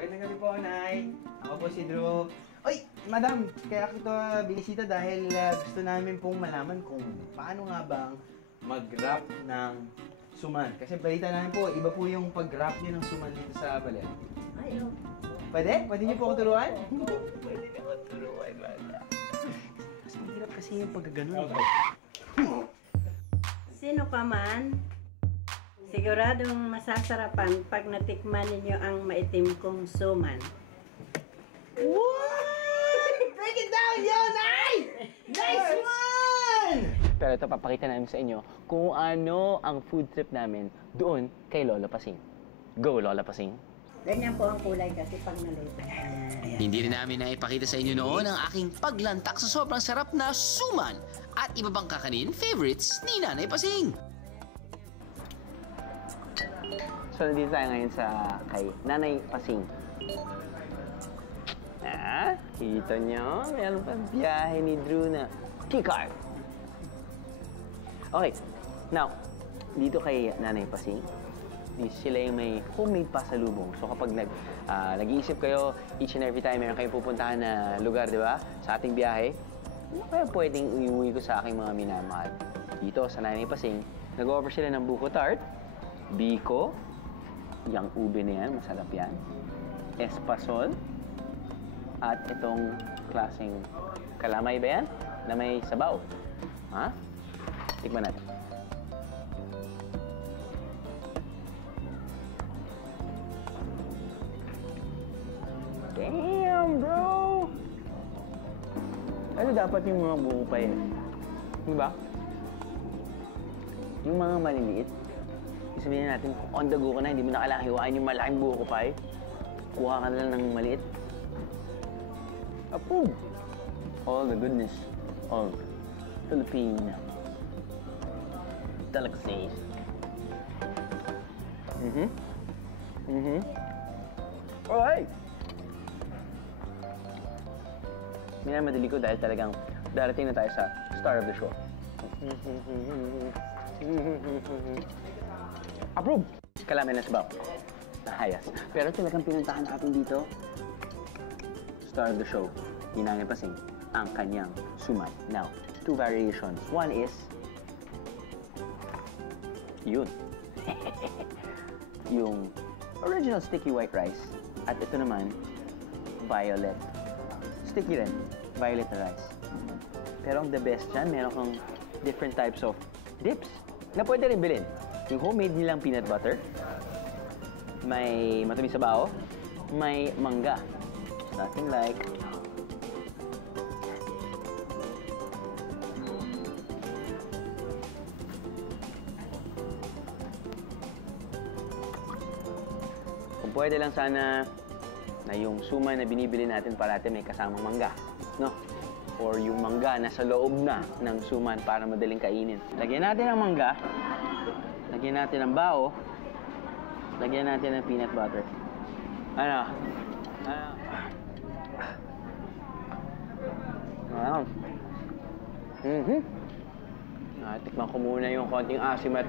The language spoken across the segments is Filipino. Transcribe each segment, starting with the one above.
Magandang gabi po, Nay. Ako po si Drew. Oy, madam, kaya kita binisita dahil gusto namin pong malaman kung paano nga bang mag-wrap ng suman. Kasi balita namin po, iba po yung pag-wrap niyo ng suman dito sa Balen. Ayaw. Pwede? Pwede niyo po ako turuan? Pwede na ako turuan, bata. Mas mahirap kasi yung pagkaganon. Sino pa man, siguradong masasarapan pag natikman ninyo ang maitim kong suman. What? Break it down, yo, Nay! Nice one! Pero ito, papakita namin sa inyo kung ano ang food trip namin doon kay Lola Pasing. Go, Lola Pasing! Ganyan po ang kulay kasi pag naluto. Hindi rin namin naipakita sa inyo noon ang aking paglantak sa sobrang sarap na suman at iba pang kakanin favorites ni Nanay Pasing. So, nandito tayo ngayon sa kay Nanay Pasing. Kita nyo? Meron pa biyahe ni Drew na keycard. Okay, now, dito kay Nanay Pasing, sila yung may homemade pasalubong. So kapag nag-iisip kayo, each and every time meron kayong pupuntahan na lugar, di ba? Sa ating biyahe, ano kaya pwedeng iuwi ko sa aking mga minamahal? Dito sa Nanay Pasing, nag-offer sila ng buko tart, biko, yung ube na yan, masarap yan, espasol, at itong klaseng kalamay ba yan? Na may sabaw. Ha? Tikman natin. Damn, bro! Ano dapat yung mga buko pa yun? Diba? Yung mga maliliit. Sabihin natin, on the go ka na, hindi mo na kailangan hiwain yung malaking buko pa eh. Kuha ka na lang ng maliit. Approve! All the goodness of Philippine delicacies. Alright! Minamadali ko dahil talagang darating na tayo sa star of the show. Approve! Kalamin na sabaw. Nahayas. Pero talagang pinuntahan natin dito, star of the show, Nanay Pasing, ang kanyang suman. Now, two variations. One is, yun. Yung original sticky white rice. At ito naman, violet. Sticky rin, violet na rice. Pero ang the best dyan, meron kang different types of dips na pwede rin bilhin. Yung homemade nilang peanut butter, may matamis sa bao, may mangga. Nothing like kung pwede lang sana na yung suman na binibili natin parati may kasamang mangga, no? Or yung mangga na sa loob na ng suman para madaling kainin. Lagyan natin ng mangga, lagyan natin ng bao, lagyan natin ng peanut butter. Ano? Wow. Tikman ko muna yung konting asim at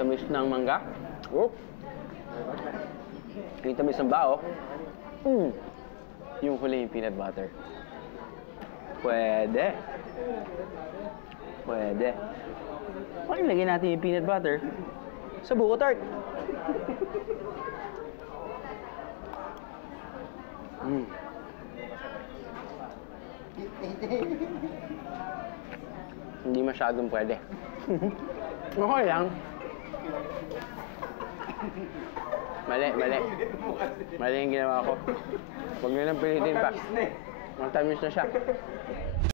tamis ng mangga. Oh. Yung tamis ng bao. Yung huli yung peanut butter. Pwede. Pwede. Okay, lagyan natin yung peanut butter sa buko tart. Hindi masyadong pwede. Okay lang. Mali. Mali yung ginawa ko. Huwag nyo lang pilitin pa. Matamis na siya.